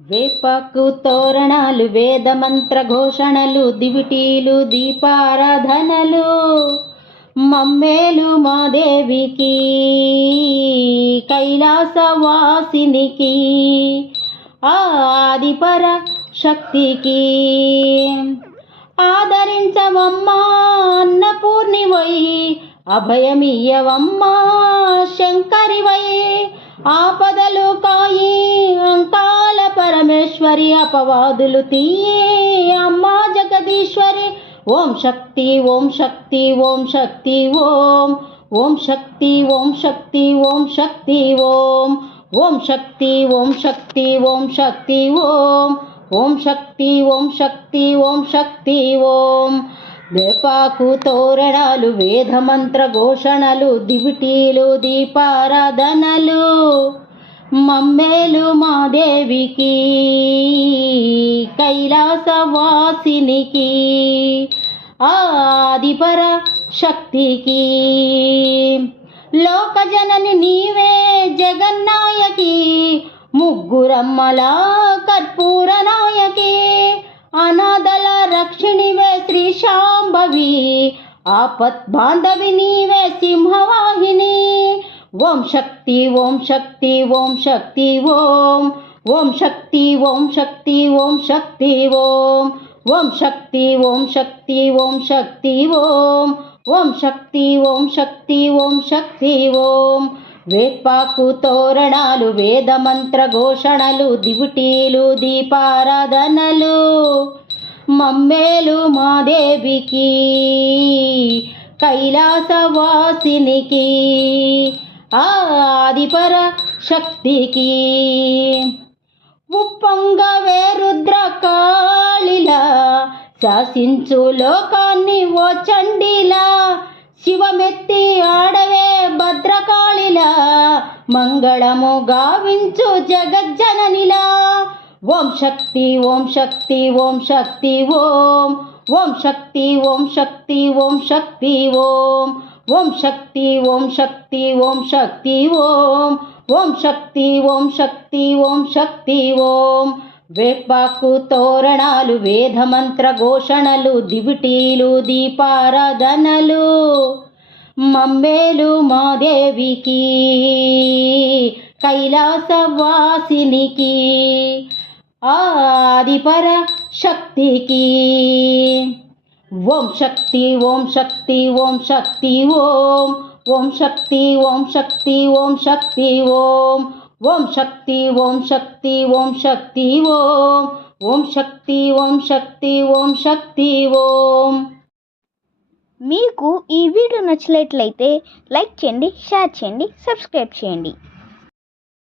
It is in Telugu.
వేపకు తోరణాలు వేద మంత్ర ఘోషణలు దివిటీలు దీపారాధనలు మమ్మేలు మా దేవికి కైలాసవాసినికి ఆదిపర శక్తికి ఆదరించవమ్మా అన్నపూర్ణివై అభయమియ్యవమ్మా శంకరివై ఆపదలు కాయి అంకాల పరమేశ్వరి అపవాదులు తీయే అమ్మా జగదీశ్వరి ఓం శక్తి ఓం శక్తి ఓం శక్తి ఓం ఓం శక్తి ఓం శక్తి ఓం శక్తి ఓం ఓం శక్తి ఓం శక్తి ఓం శక్తి ఓం ఓం శక్తి ఓం శక్తి ఓం శక్తి ఓం వేపాకు తోరణాలు వేద మంత్ర ఘోషణలు దివిటీలు దీపారాధనలు మమ్మేలు మా దేవికి కైలాసవాసినికి ఆదిపర శక్తికి లోకజనని నీవే జగన్నాయకి ముగ్గురమ్మల కర్పూర నాయకి అనాథల రక్షిణివే శ్రీ శాంభవి ఆపత్ బాంధవి నీవే సింహవాహిని ఓం శక్తి ఓం శక్తి ఓం శక్తి ఓం ఓం శక్తి ఓం శక్తి ఓం శక్తి ఓం ఓం శక్తి ఓం శక్తి ఓం శక్తి ఓం ఓం శక్తి ఓం శక్తి ఓం శక్తి ఓం వేపాకు తోరణాలు వేద మంత్ర ఘోషణలు దివిటీలు దీపారాధనలు మమ్మేలు మా దేవికి కైలాసవాసినికి ఆదిపర శక్తికి ఉప్పొంగవే రుద్రకాళిలా శాసించు లోకాన్ని ఓ చండిలా శివమెత్తి ఆడవే భద్రకాళిలా మంగళము గావించు జగజ్జననిలా ఓం శక్తి ఓం శక్తి ఓం శక్తి ఓం ఓం శక్తి ఓం శక్తి ఓం శక్తి ఓం ఓం శక్తి ఓం శక్తి ఓం శక్తి ఓం ఓం శక్తి ఓం శక్తి ఓం శక్తి ఓం వేపాకు తోరణాలు వేద మంత్ర ఘోషణలు దివిటీలు దీపారాధనలు మమ్మేలు మా దేవికి కైలాసవాసినికి ఆదిపర శక్తికి ఓం శక్తి ఓం శక్తి ఓం శక్తి ఓం ఓం శక్తి ఓం శక్తి ఓం శక్తి ఓం ఓం శక్తి ఓం శక్తి ఓం శక్తి ఓం ఓం శక్తి ఓం శక్తి ఓం శక్తి ఓం. మీకు ఈ వీడియో నచ్చినట్లయితే లైక్ చేయండి, షేర్ చేయండి, సబ్స్క్రైబ్ చేయండి.